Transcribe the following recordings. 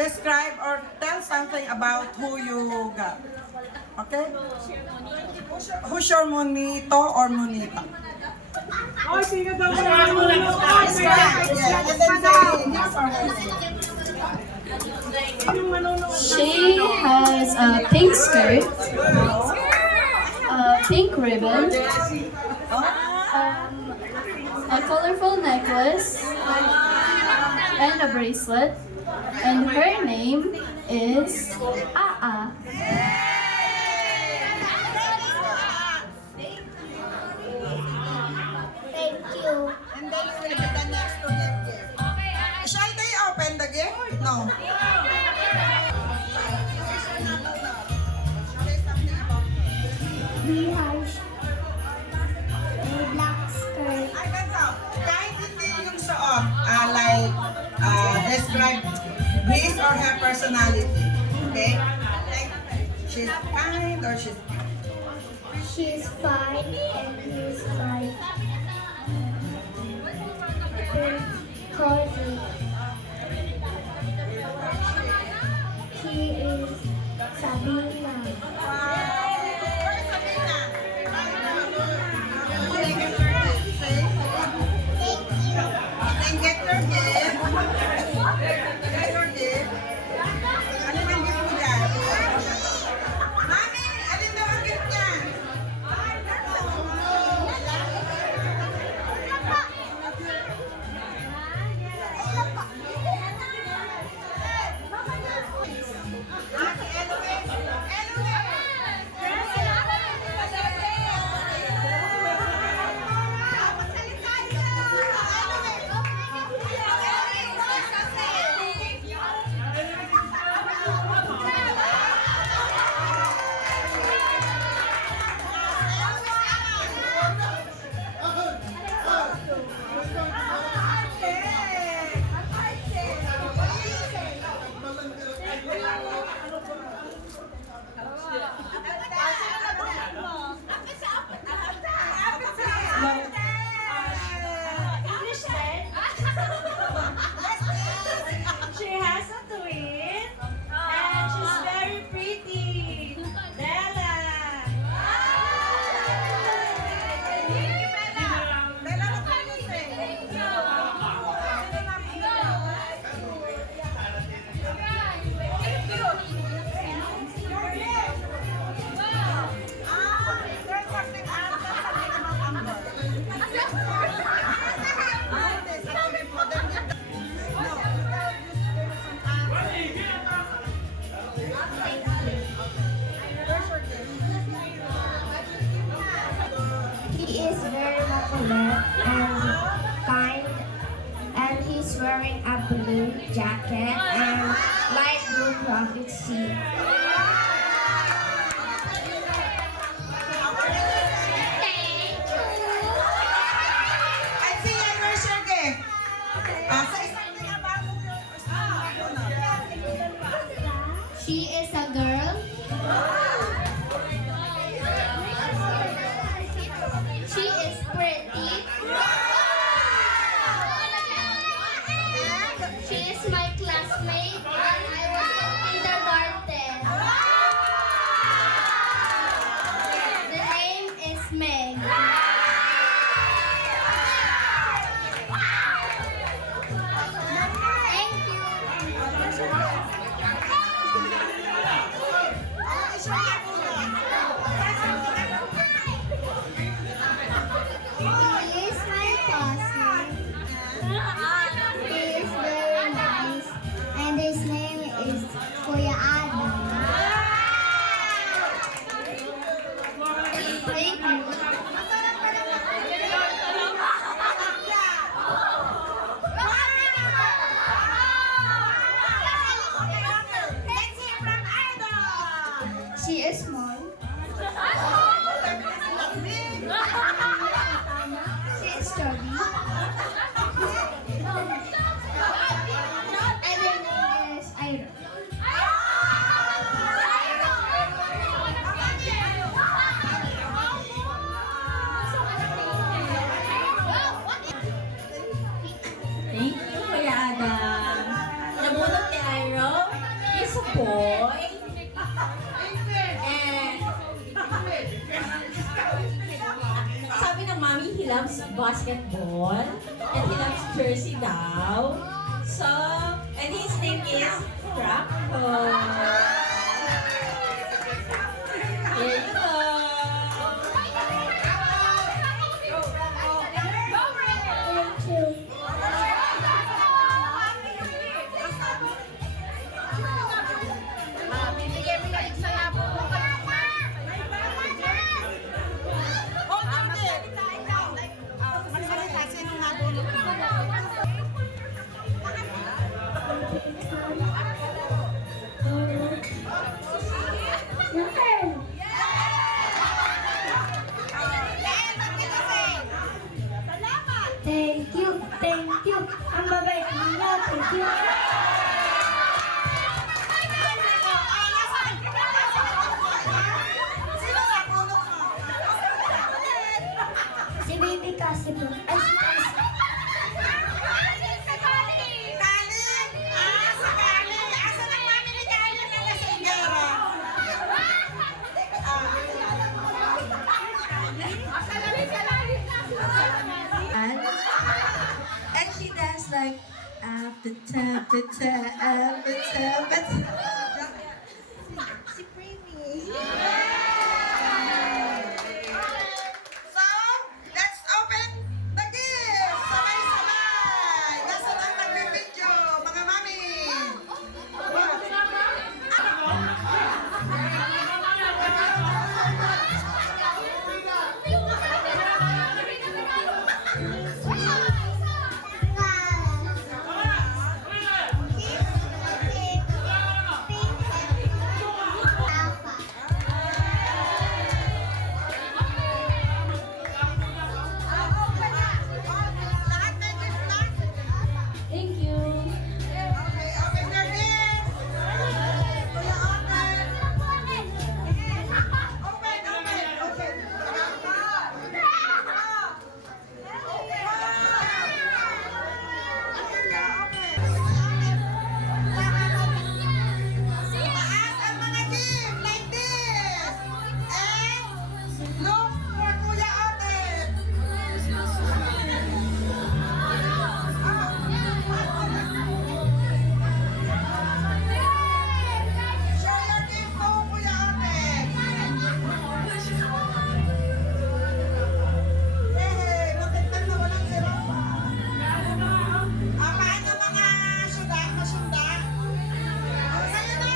describe or tell something about who you got. Okay? Who's your monito or monita? Oh, sino daw siya? Describe. Yeah. And then say his or hers. She has a pink skirt, a pink ribbon, a colorful necklace, and a bracelet. And her name is Aa. Thank you. And then you will be the next to give gift. Shall they open the gift? No. He has a black skirt. Ay, ganito. Kahit hindi yung suot, like, describe his or her personality. Okay? Like, she's kind or she's... She's 5 and he's 5. Cozy. She is Sabina. Where's Sabina? Say, get your gift. Say, then get your gift. Get your gift. Ano yung gift mo dyan? Mami, alin daw ang gift niya? She has a twin, and she's very pretty. Della. Bella, ano pa yun, say? There's something else na sabihin about Amber. Sabihin mo, He is very popular and kind, and he's wearing a blue jacket and light blue graphic tee. I see you, where's your gift? Say something about She is a girl. She is pretty. She is my classmate when I was in kindergarten. The name is Meg. Thank He is my cousin. He is very nice, and his name is Kuya Adam. Thank you. She is small. She is chubby. And her name is Ira. Thank you, Kuya Adam. Nabunot ni Iro. loves basketball and he loves jersey daw. So, and his name is Rocco. Here you go. Thank you. Thank you. Ang babait niyo. Thank you. Si Baby Cassie po. Ay, si Cassie. And she danced like appetite, appetite. Si Primi. So, let's open the gift! Sabay-sabay! Nasa lang nagbibidyo, mga mami? Lahat may gift na? Thank you. Okay, open your gift! Kuya, open! Open! Taas ang mga gift like this! And look for Kuya Oten! Show your gift po, Kuya Oten! Hey, bakit na walang sirap? Paano mga syuda? Masyunda? Sa'yo na!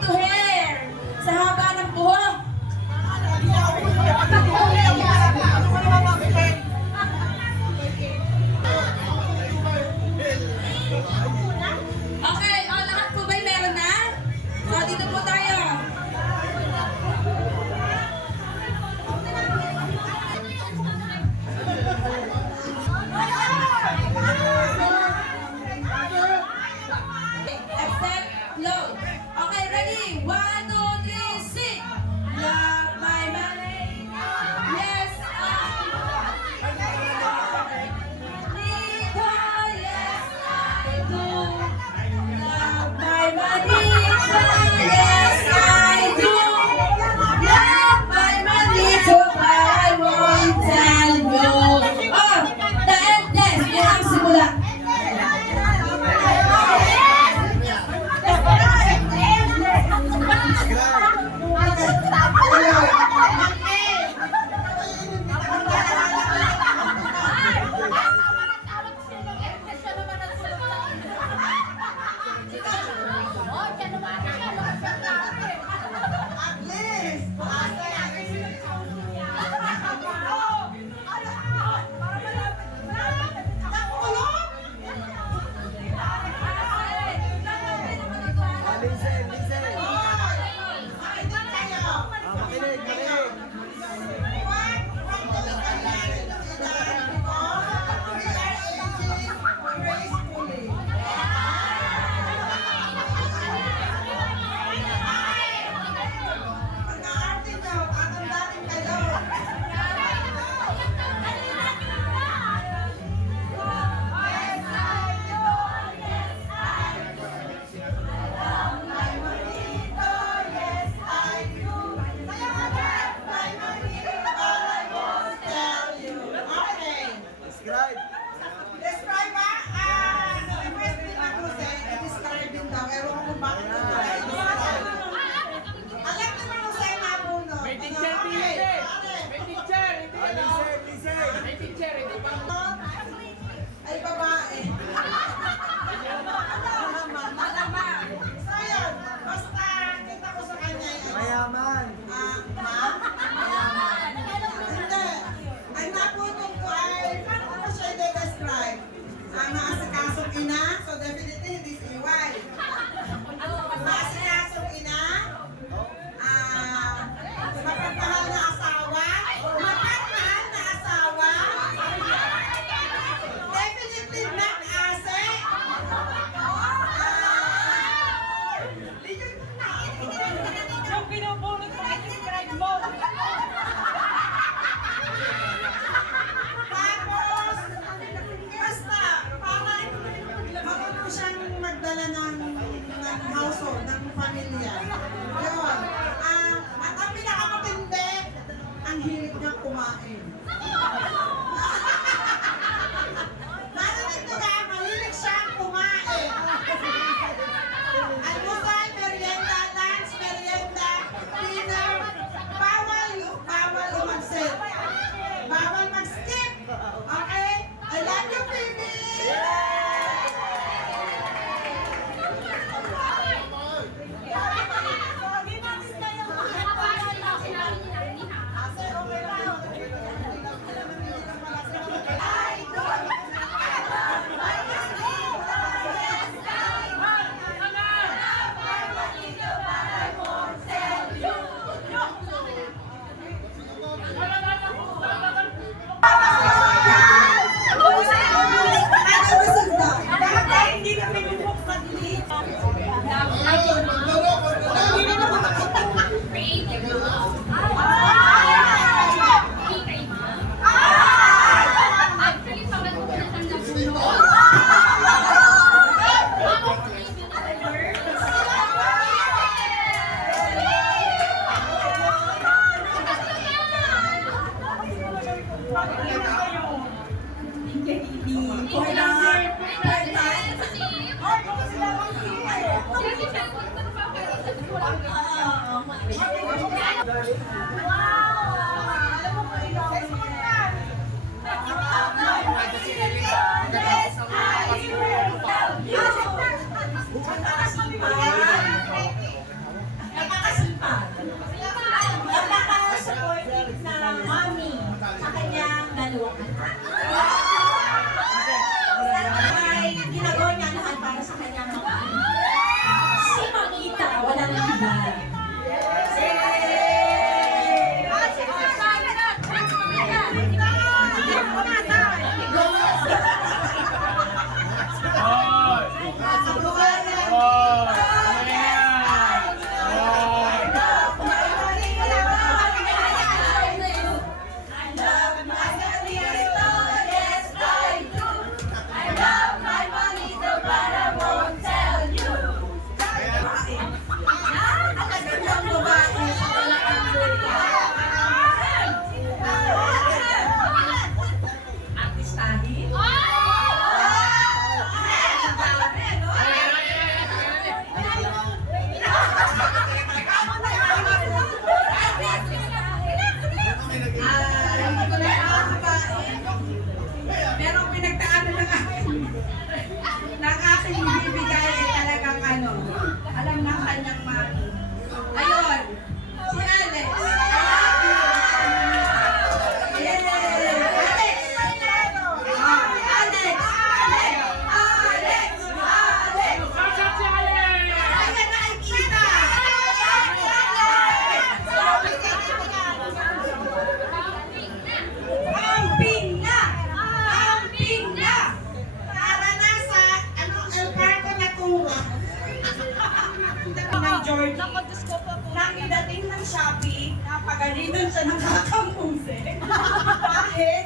To hair! Sa haba ng buhok! Okay, lahat po ba'y meron na? So, dito po tayo. Jordy. Nang idating ng Shopee, napagalitan siya ng kakamuse. Dahil,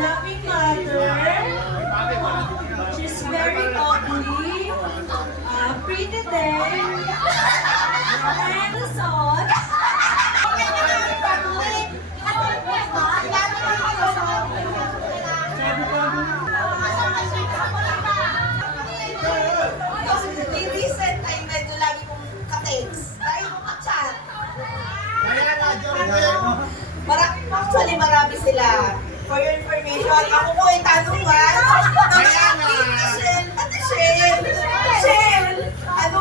loving mother. She's very ugly, pretty there, and the son. Yung recent ay medyo lagi kong ka-text. Dahil kong ka-chat. Actually, marami sila. For your information, ako po ay tanungan. Ate Shell! Ano?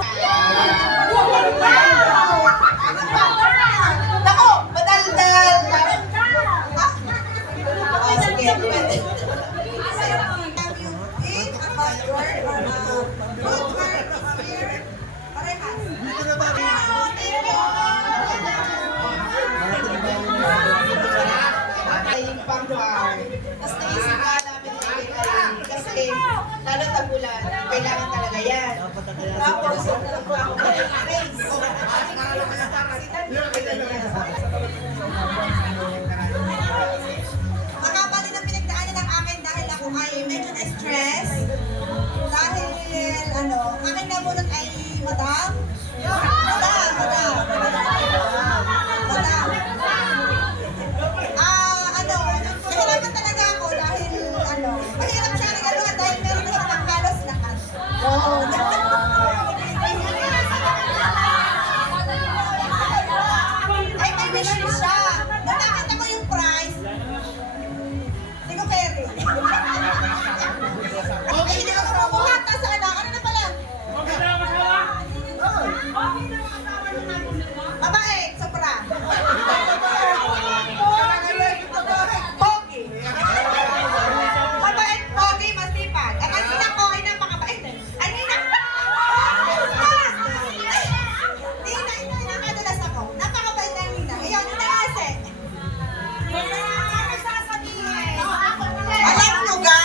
Nako, madaldal! Oh, sige. Tapos naisip nga namin kasi lalo tagulan, kailangan talaga yan. Tapos, nagpo ako ng face. Makaba din ang pinagdaanan ng akin dahil ako ay medyo na-stress. Dahil, aking nabunot ay madam. Nahirapan talaga ako dahil, mahirap siya nagaluhan dahil meron siya ng halos lahat. Ay, may wish list siya. Nung nakita ko yung price, hindi ko carry. Ay, hindi ko buhat na sa anak. Ano na pala? Babae, sobra. Pogi. Mabait, pogi, masipag. At ang ina ko ay napakabait. Ang ina nakadulas ako. Napakabait ang ina. Ayaw, nasa. Alam nyo ga,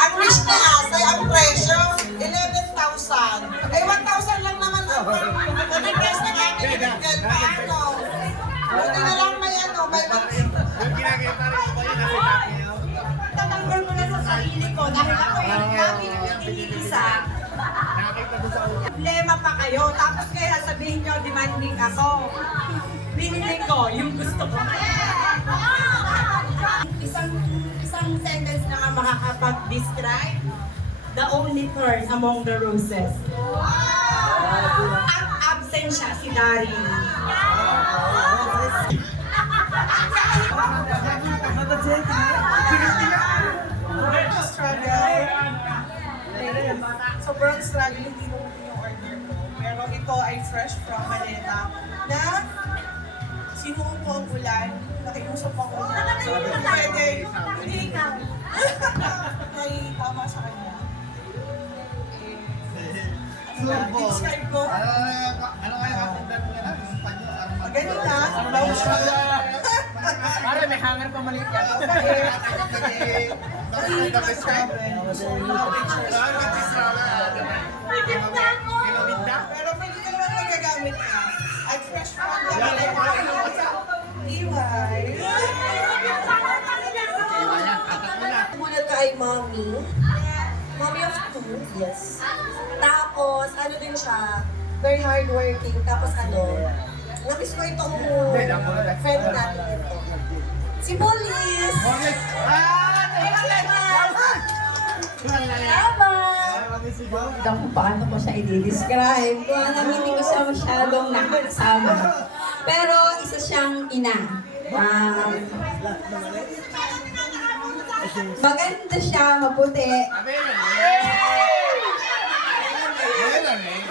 ang wish na asay, ang presyo, 11,000. Eh, 1,000 lang naman ako. Pag-press na namin yung girl pa ako. Buti na lang may may tatanggol ko na sa sarili ko dahil ako yung lagi yung iniisa. Problema pa kayo, tapos kaya sabihin nyo, demanding ako. Binili ko yung gusto ko. Isang sentence na nga makakapag-describe the only thorn among the roses. Ang absent siya, si Darin. Sobrang struggle, hindi mo yung order ko. Pero ito ay fresh from Manila na sinuko ang ulan, nakiusap ako. Pwede, hindi ka. May tama sa kanya. Describe ko. Ano kaya kapag mo yan? Ganun na, bounce siya. Pare, may hanger pa maliit yan. Pero pwede ka naman magagamit ka. At fresh from the Iway. Muna ka ay mommy. Mommy of two, yes. Tapos, ano din siya, very hardworking. Tapos namiss ko itong friend natin ito. Si Police! Tama! Kung paano ko siya i-describe. Kung alam, hindi ko siya masyadong nakakasama. Pero isa siyang ina. Maganda siya, maputi. Ayun eh.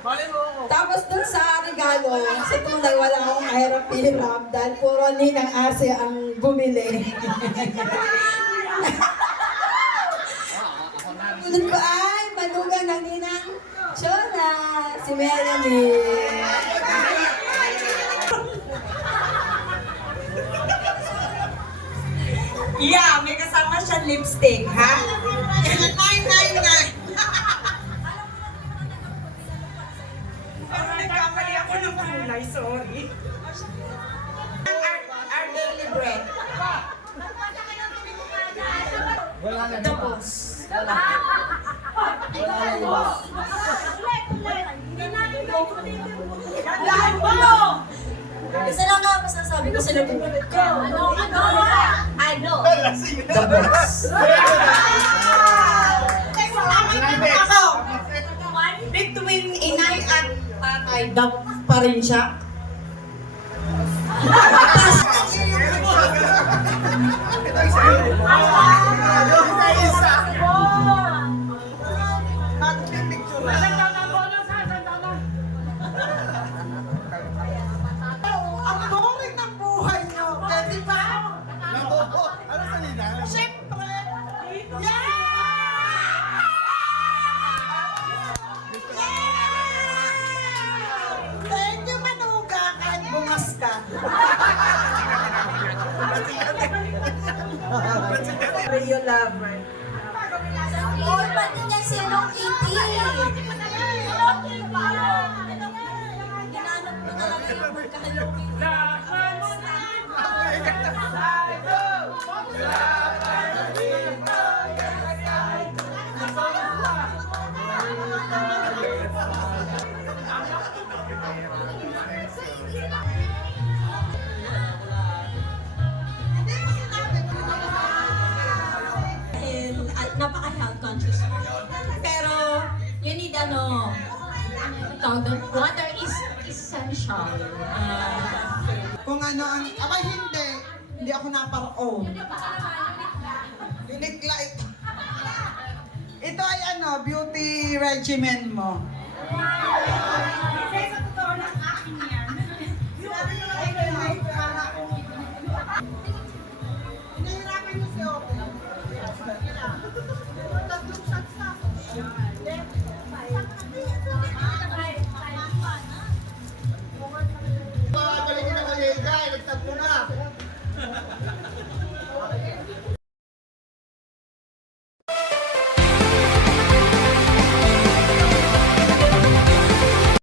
Bali mo ako. Tapos dun sa regalo, sa tunay wala akong kahirap-hirap dahil puro ninang ase ang bumili. Sunod ko ay manugang ng ninang Shona, si Melanie. Yeah, may kasama siyang lipstick, ha? 999. Pero nagkamali ako ng kulay, sorry. Our daily bread. Wala na. Tapos, Isa lang nga masasabi ko sa nabunod ko. the box. Ako, between inay at tatay, dap pa rin siya. Ito isa. Isa. Magpipicture na. Ang boring ng buhay niyo. Pwede ba? Nabuko. Ano sa nila? Siyempre. Yeah! Thank you, Manuga. Kahit bungas ka. Rio lover. Uy, pati niya si Hello Kitty. Hinanap ko talaga yung magka-Hello Kitty. Dahil napaka-health conscious. Pero, you need tawag doon, water is essential. Kung ano ang... Abay, hindi ako naparaon. Linikla ito. Ito ay beauty regimen mo.